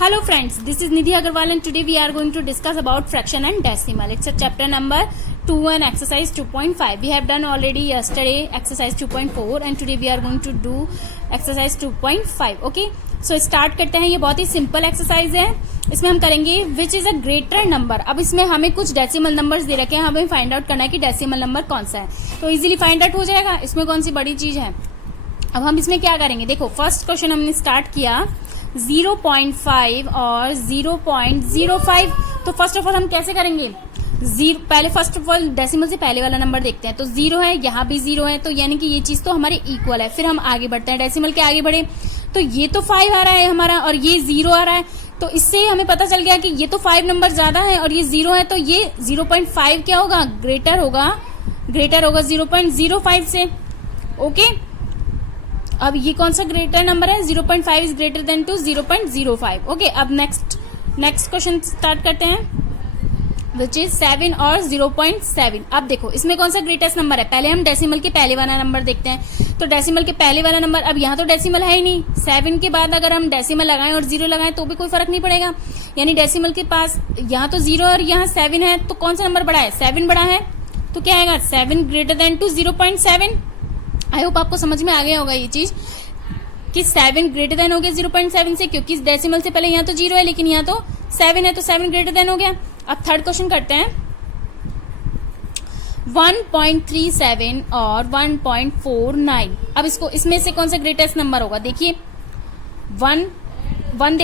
Hello friends, this is Nidhi Agarwal and today we are going to discuss about fraction and decimal. It's a chapter number 2 and exercise 2.5. We have done already yesterday exercise 2.4 and today we are going to do exercise 2.5. Okay, so start करते हैं. ये बहुत ही simple exercise है. इसमें हम करेंगे which is a greater number. अब इसमें हमें कुछ डेसिमल नंबर्स दे रखे हैं, हमें फाइंड आउट करना है कि डेसिमल नंबर कौन सा है. तो इजीली फाइंड आउट हो जाएगा. इसमें कौन सी बड़ी चीज है. अब हम इसमें क्या करेंगे, देखो फर्स्ट क्वेश्चन हमने स्टार्ट किया 0.5 और 0.05. तो फर्स्ट ऑफ ऑल हम कैसे करेंगे, पहले फर्स्ट ऑफ ऑल डेसिमल से पहले वाला नंबर देखते हैं. तो 0 है, यहाँ भी 0 है, तो यानी कि ये चीज तो हमारे इक्वल है. फिर हम आगे बढ़ते हैं, डेसिमल के आगे बढ़े तो ये तो 5 आ रहा है हमारा और ये 0 आ रहा है. तो इससे हमें पता चल गया कि ये तो 5 नंबर ज्यादा है और ये 0 है, तो ये 0.5 क्या होगा, ग्रेटर होगा 0.05 से. ओके, अब ये कौन सा ग्रेटर नंबर है, 0.5 is greater than to 0.05. Okay, अब नेक्स्ट क्वेश्चन स्टार्ट करते हैं विच इज 7 और 0.7. अब देखो इसमें कौन सा ग्रेटेस्ट नंबर है. पहले हम डेसिमल के पहले वाला नंबर देखते हैं. तो डेसिमल के पहले वाला नंबर, अब यहाँ तो डेसिमल है ही नहीं. 7 के बाद अगर हम डेसिमल लगाएं और 0 लगाएं तो भी कोई फर्क नहीं पड़ेगा. यानी डेसिमल के पास यहाँ तो 0 और यहाँ 7 है, तो कौन सा नंबर बड़ा है, 7 बड़ा है. तो क्या आएगा, 7 greater than to 0.7. I hope आपको समझ में आ गया होगा ये चीज कि 7 ग्रेटर देन हो गया 0.7 से, क्योंकि डेसिमल से पहले यहाँ तो 0 है लेकिन यहाँ तो 7 है, तो 7 ग्रेटर देन हो गया. अब थर्ड क्वेश्चन करते हैं 1.37 और 1.49. अब इसमें से कौन सा ग्रेटेस्ट नंबर होगा. देखिए 1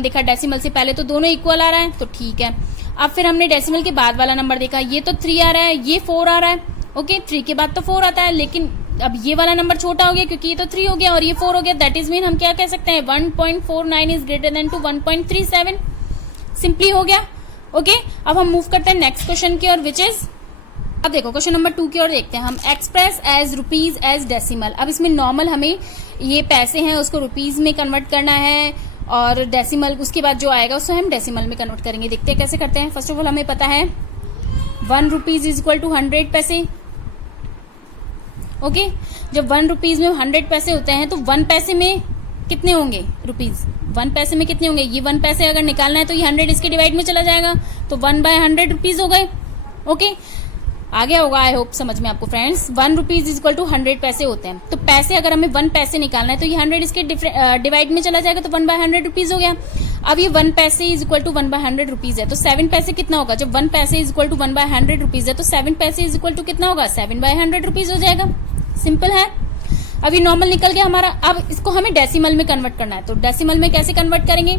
देखा डेसिमल से पहले, तो दोनों इक्वल आ रहा है, तो ठीक है. अब फिर हमने डेसिमल के बाद वाला नंबर देखा, ये तो 3 आ रहा है, ये 4 आ रहा है. ओके, 3 के बाद तो 4 आता है, लेकिन अब ये वाला नंबर छोटा हो गया क्योंकि ये तो 3 हो गया और ये 4 हो गया. दैट इज मीन हम क्या कह सकते हैं, 1.49 is greater than to 1.37. Simply हो गया. ओके, अब हम मूव करते हैं नेक्स्ट क्वेश्चन की ओर विच इज, अब देखो क्वेश्चन नंबर 2 की ओर देखते हैं हम. Express as rupees as decimal. अब इसमें नॉर्मल हमें ये पैसे हैं उसको रुपीज में कन्वर्ट करना है और डेसिमल उसके बाद जो आएगा उसको हम डेसिमल में कन्वर्ट करेंगे. देखते हैं कैसे करते हैं. फर्स्ट ऑफ ऑल हमें पता है 1 रुपीज इज इक्वल टू 100 पैसे. ओके, जब 1 रुपीज में 100 पैसे होते हैं तो 1 पैसे में कितने होंगे रुपीज, 1 पैसे में कितने होंगे, ये 1 पैसे अगर निकालना है तो ये 100 इसके डिवाइड में चला जाएगा, तो 1/100 रुपीज हो गए. ओके, आ गया होगा आई होप समझ में आपको friends. 1 rupees is equal to 100 पैसे होते हैं, तो पैसे अगर हमें 1 पैसे निकालना है तो ये 100 इसके डिवाइड में चला जाएगा, तो 1/100 रुपीज हो गया. अब ये 1 पैसे इज इक्वल टू 1/100 रुपीज है, तो 7 पैसे कितना होगा, जब 1 पैसे इज इक्वल टू 1/100 रुपीज है तो 7 पैसे इज इक्वल टू कितना होगा, 7/100 रुपीज हो जाएगा. सिंपल है. अभी नॉर्मल निकल गया हमारा. अब इसको हमें डेसिमल में कन्वर्ट करना है, तो डेसिमल में कैसे कन्वर्ट करेंगे.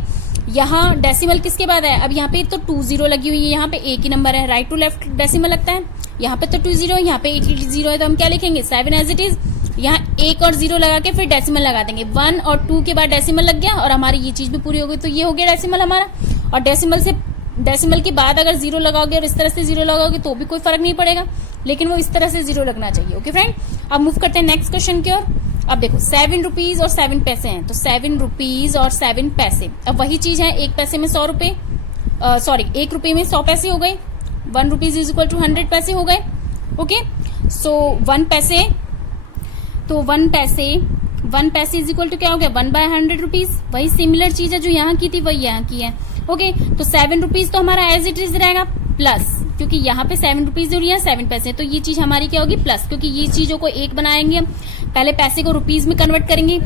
यहाँ डेसिमल किसके बाद है, अब यहाँ पे तो 2 0 लगी हुई है, यहाँ पे एक ही नंबर है, राइट टू लेफ्ट डेसिमल लगता है. यहाँ पे तो 2 0, यहाँ पे 8 0 है, तो हम क्या लिखेंगे 7 एज इट इज. यहाँ 1 और 0 लगा के फिर डेसिमल लगा देंगे. 1 और 2 के बाद डेसिमल लग गया और हमारी ये चीज भी पूरी हो गई, तो ये हो गया डेसिमल हमारा. और डेसिमल के बाद अगर 0 लगाओगे और इस तरह से 0 लगाओगे तो भी कोई फर्क नहीं पड़ेगा, लेकिन वो इस तरह से 0 लगना चाहिए. ओके फ्रेंड, अब मूव करते हैं नेक्स्ट क्वेश्चन की ओर. अब देखो 7 रुपीज और 7 पैसे हैं, तो 7 रुपीज और 7 पैसे. अब वही चीज है, 1 पैसे में 100 रुपए, सॉरी 1 रुपए में 100 पैसे हो गए. 1 रुपीज इज इक्वल टू 100 पैसे हो गए. ओके, सो 1 पैसे, तो 1 पैसे इज इक्वल टू क्या हो गया, 1/100 रुपीज. वही सिमिलर चीज है जो यहाँ की थी वही यहाँ की है. ओके, तो 7 रुपीज तो हमारा एज इट इज रहेगा प्लस, क्योंकि यहाँ पे 7 रुपीज और यहाँ 7 पैसे, तो ये चीज हमारी क्या होगी प्लस, क्योंकि ये चीजों को एक बनाएंगे हम. पहले पैसे को रुपीज में कन्वर्ट करेंगे.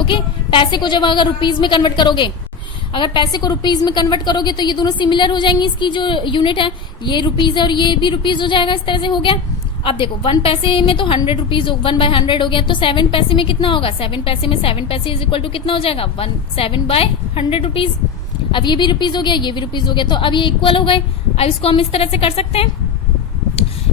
ओके, पैसे को जब अगर रुपीज में कन्वर्ट करोगे, अगर पैसे को रुपीज में कन्वर्ट करोगे तो ये दोनों सिमिलर हो जाएंगे. इसकी जो यूनिट है ये रुपीज है और ये भी रुपीज हो जाएगा. इस तरह से हो गया. अब देखो 1 पैसे में तो 100 रुपीज 1/100 हो गया, तो 7 पैसे में कितना होगा, 7 पैसे में 7 पैसे इज इक्वल टू कितना हो जाएगा, 7/100 रुपीज. अब ये भी रुपीज हो गया, ये भी रुपीज हो गया, तो अब ये इक्वल हो गए. अब इसको हम इस तरह से कर सकते हैं,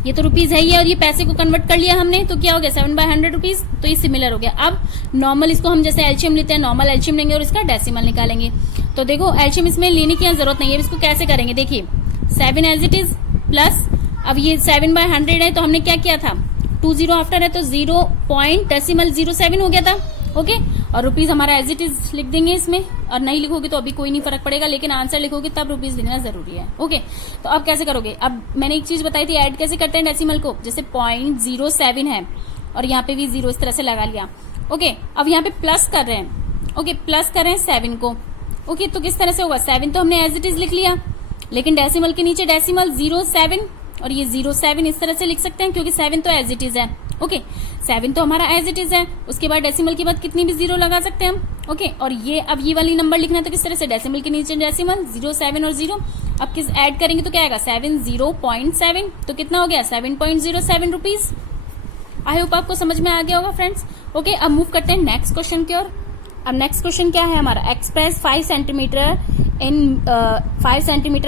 ये तो रुपीज है ही है और ये पैसे को कन्वर्ट कर लिया हमने, तो क्या हो गया 7/100 रुपीज, तो ये सिमिलर हो गया. अब नॉर्मल इसको हम जैसे एलसीएम लेते हैं, नॉर्मल एलसीएम लेंगे और इसका डेसिमल निकालेंगे. तो देखो एलसीएम इसमें लेने की जरूरत नहीं है. इसको कैसे करेंगे, देखिए 7 एज इट इज प्लस, अब ये 7/100 है तो हमने क्या किया था, 2 0 आफ्टर है तो 0.07 हो गया था. ओके, और रुपीज हमारा एज इट इज लिख देंगे इसमें, और नहीं लिखोगे तो अभी कोई नहीं फर्क पड़ेगा, लेकिन आंसर लिखोगे तब रुपीज लिखना जरूरी है. ओके, तो अब कैसे करोगे, अब मैंने एक चीज बताई थी, ऐड कैसे करते हैं डेसिमल को, जैसे 0.07 है और यहाँ पे भी 0 इस तरह से लगा लिया. ओके, अब यहाँ पे प्लस कर रहे हैं. ओके, प्लस कर रहे हैं 7 को, ओके, तो किस तरह से होगा, 7 तो हमने एज इट इज लिख लिया, लेकिन डेसिमल के नीचे डेसिमल 07 और ये 07 इस तरह से लिख सकते हैं क्योंकि 7 तो एज इट इज है। ओके, 7 तो हमारा एज इट इज है, उसके बाद डेसिमल के बाद कितनी भी जीरो लगा सकते हैं हम। ओके, और ये अब ये वाली नंबर लिखना है तो किस तरह से, डेसिमल के नीचे डेसिमल 07 और 0, अब किस ऐड करेंगे तो क्या आएगा 70.7, तो कितना हो गया 7.07 रुपीज। आई होप आपको समझ में आ गया होगा फ्रेंड्स। ओके, अब मूव करते हैं नेक्स्ट क्वेश्चन की ओर। अब नेक्स्ट क्वेश्चन क्या है हमारा, express 5 centimetre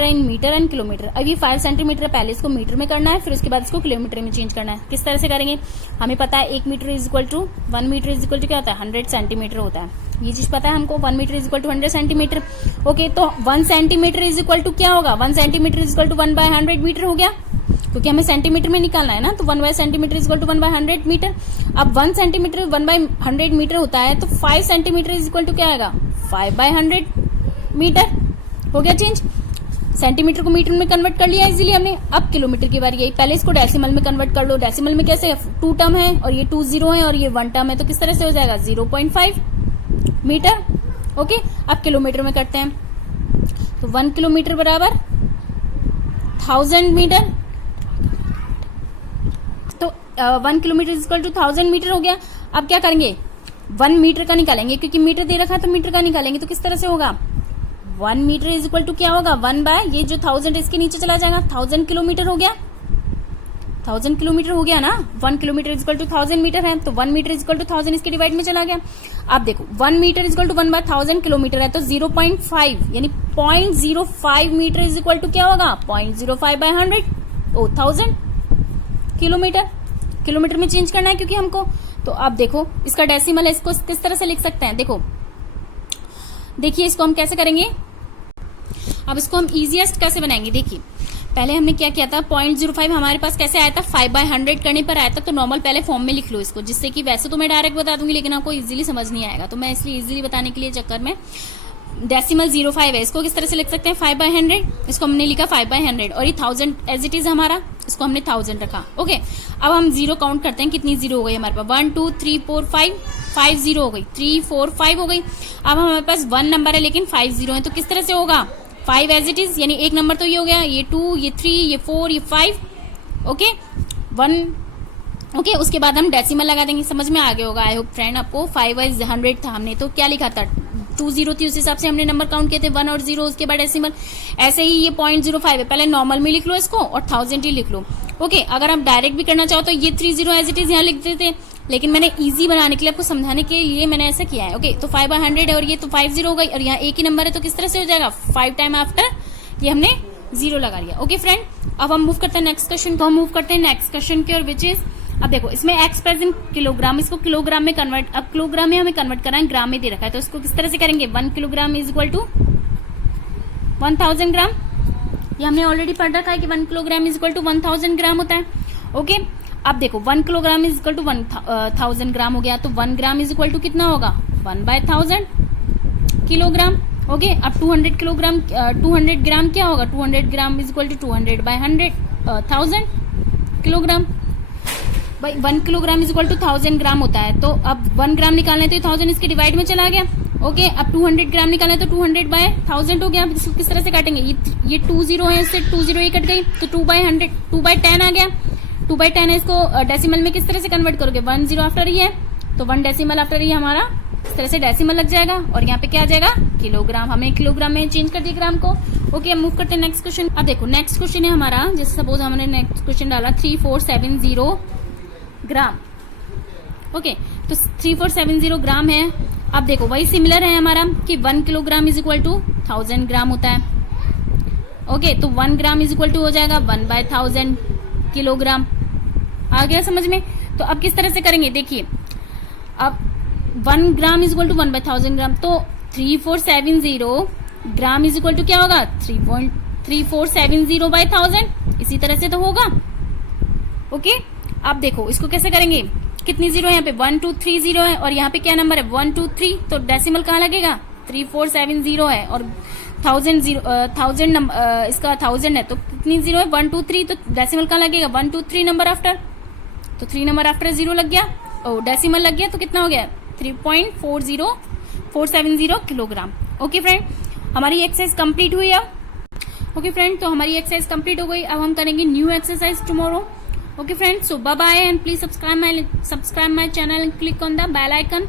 in metre and kilometre. अब ये 5 सेंटीमीटर पहले इसको मीटर में करना है, फिर उसके बाद इसको किलोमीटर में चेंज करना है। किस तरह से करेंगे, हमें पता है 1 metre is equal to 1 metre is equal to क्या होता है 100 सेंटीमीटर होता है, ये चीज पता है हमको, 1 metre is equal to 100 centimetre. Okay, तो 1 सेंटीमीटर इज इक्वल टू क्या होगा, 1 centimetre is equal to 1/100 metre हो गया, क्योंकि हमें सेंटीमीटर में निकालना है ना, तो 1 centimetre is equal to 1/100 metre. अब 1 सेंटीमीटर 1/100 मीटर होता है, तो 5 सेंटीमीटर इज इक्वल टू क्या आएगा 5/100 मीटर। हो गया चेंज, सेंटीमीटर को मीटर में कन्वर्ट कर लिया इजीली हमने। अब किलोमीटर की बारी आई, पहले इसको डेसिमल में कन्वर्ट कर लो। डेसिमल में कैसे, 2 टर्म है और ये 2 जीरो है और ये 1 टर्म है, तो किस तरह से हो जाएगा 0.5 मीटर। ओके, अब किलोमीटर में करते हैं, तो 1 किलोमीटर बराबर 1000 मीटर, तो 1 kilometre is equal to 1000 metre हो गया। अब क्या करेंगे, 1 मीटर का निकालेंगे, क्योंकि मीटर दे रखा है तो मीटर का निकालेंगे, तो किस तरह से होगा 1 मीटर इज इक्वल टू क्या होगा 1 बाय ये जो 1000 इसके नीचे चला जाएगा, 1000 किलोमीटर हो गया, 1000 किलोमीटर हो गया ना। 1 kilometre is equal to 1000 metre है, तो 1 मीटर इज इक्वल टू 1000 इसके डिवाइड में चला गया। अब देखो 1 metre is equal to 1/1000 kilometre है, तो 0.5 यानी 0.05 मीटर इज इक्वल टू क्या होगा 0.05/100 1000 किलोमीटर। किलोमीटर में चेंज करना है क्योंकि हमको, तो अब देखो इसका डेसिमल है, इसको किस तरह से लिख सकते हैं, देखिए इसको हम कैसे करेंगे। अब इसको हम इजीएस्ट कैसे बनाएंगे, देखिए पहले हमने क्या किया था 0.05 हमारे पास कैसे आया था 5/100 करने पर आया था, तो नॉर्मल पहले फॉर्म में लिख लो इसको, जिससे कि वैसे तो मैं डायरेक्ट बता दूंगी लेकिन आपको इजीली समझ नहीं आएगा, तो मैं इसलिए इजीली बताने के लिए चक्कर में डेसिमल 05 है, इसको किस तरह से लिख सकते हैं 5/100, इसको हमने लिखा 5/100 और ये 1000 एज इट इज हमारा, इसको हमने 1000 रखा। ओके, अब हम जीरो काउंट करते हैं, कितनी जीरो हो गई हमारे पास 1 2 3 4 5 जीरो हो गई, 3 4 5 हो गई। अब हमारे पास 1 नंबर है लेकिन 5 जीरो है, तो किस तरह से होगा 5 एज इट इज, यानी एक नंबर तो ये हो गया, ये 2 ये 3 ये 4 ये 5। ओके 1 ओके, उसके बाद हम डेसिमल लगा देंगे, समझ में आ गया होगा आई होप फ्रेंड आपको। 5/100 था, हमने तो क्या लिखा था 2 जीरो थी, उस हिसाब से हमने नंबर काउंट किए थे 1 और 0, उसके बाद डेसिमल। ऐसे ही ये 0.05 है, पहले नॉर्मल में लिख लो इसको और 1000 ही लिख लो। ओके, अगर आप डायरेक्ट भी करना चाहो तो ये 30 एज इट इज यहाँ लिख देते, लेकिन मैंने इजी बनाने के लिए आपको समझाने के लिए मैंने ऐसा किया है। ओके, तो 5/100 है और ये तो 50 हो गई और यहाँ एक ही नंबर है, तो किस तरह से हो जाएगा 5 टाइम आफ्टर ये हमने 0 लगा लिया। ओके फ्रेंड, अब हम मूव करते हैं नेक्स्ट क्वेश्चन, तो हम मूव करते हैं नेक्स्ट क्वेश्चन की और विच इज, अब देखो इसमें एक्सप्रेस इन किलोग्राम, इसको किलोग्राम में कन्वर्ट, अब किलोग्राम में हमें कन्वर्ट करना है, ग्राम में दे रखा है, तो इसको किस तरह से करेंगे 1 किलोग्राम इज इक्वल टू 1000 ग्राम, ये हमने ऑलरेडी पढ़ रखा है कि 1 kilogram is equal to 1000 gram होता है। ओके, अब देखो 1 किलोग्राम इज इक्वल टू 1000 ग्राम हो गया, तो 1 ग्राम इज इक्वल टू कितना होगा 1/1000 किलोग्राम। ओके, अब 200 किलोग्राम 200 ग्राम क्या होगा 200 gram is equal to 200/1000 kilogram. भाई 1 kilogram is equal to 1000 gram होता है, तो अब 1 ग्राम निकालना है तो 1000 इसके डिवाइड में चला गया। ओके, अब 200 ग्राम निकालना है तो 200/1000 हो गया। इसको किस तरह से काटेंगे, ये 2 जीरो है, इससे 2 जीरो ये कट गई, तो 2/100 2/10 आ गया। 2/10 है, इसको डेसिमल में किस तरह से कन्वर्ट करोगे 1 जीरो आफ्टर ही है, तो 1 डेसिमल आफ्टर ही हमारा इस तरह से डेसिमल लग जाएगा और यहाँ पे क्या आ जाएगा किलोग्राम, हमें किलोग्राम में चेंज कर दिया ग्राम को। ओके, अब मूव करते हैं नेक्स्ट क्वेश्चन। अब देखो नेक्स्ट क्वेश्चन है हमारा, जैसे सपोज हमने नेक्स्ट क्वेश्चन डाला 3470 ग्राम। ओके, तो 3470 ग्राम है। अब देखो वही सिमिलर है हमारा कि 1 kilogram is equal to 1000 gram होता है। ओके, तो 1 ग्राम इज इक्वल टू हो जाएगा 1/1000 किलोग्राम। आ गया समझ में। तो अब किस तरह से करेंगे, देखिए अब 1 ग्राम इज इक्वल टू 1/1000 ग्राम, तो 3470 ग्राम इज इक्वल टू क्या होगा 3.3470/1000, इसी तरह से तो होगा। ओके, अब देखो इसको कैसे करेंगे, कितनी जीरो है यहाँ पे 1 2 3 जीरो है और यहाँ पे क्या नंबर है 1 2 3, तो डेसिमल कहाँ लगेगा 3470 है और 1000 नंबर इसका 1000 है, तो कितनी जीरो है 1 2 3, तो डेसिमल कहाँ लगेगा 1 2 3 नंबर आफ्टर, तो 3 नंबर आफ्टर जीरो लग गया और डेसिमल लग गया, तो कितना हो गया 3.40470 किलोग्राम। ओके फ्रेंड, हमारी एक्सरसाइज कंप्लीट हुई अब। ओके फ्रेंड, तो हमारी एक्सरसाइज कंप्लीट हो गई। अब हम करेंगे new exercise tomorrow. Okay friends, so bye bye and please subscribe my channel and click on the bell icon.